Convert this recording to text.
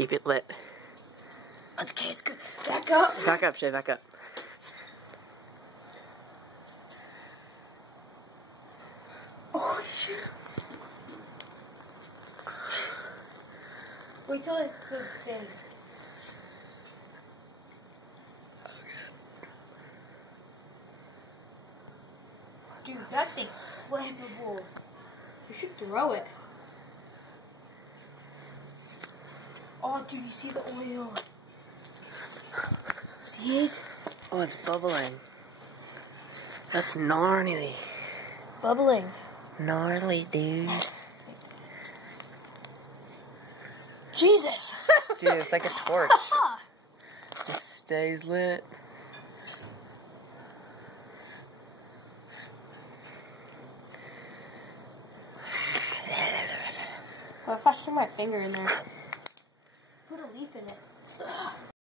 keep it lit. Okay, it's good. Back up. Back up, Shay, back up. Oh, shit. Wait till it's so thin. Dude, that thing's flammable. You should throw it. Oh, dude, you see the oil? See it? Oh, it's bubbling. That's gnarly. Bubbling. Gnarly, dude. Jesus! Dude, it's like a torch. It stays lit. What if I stick my finger in there? Put a leaf in it.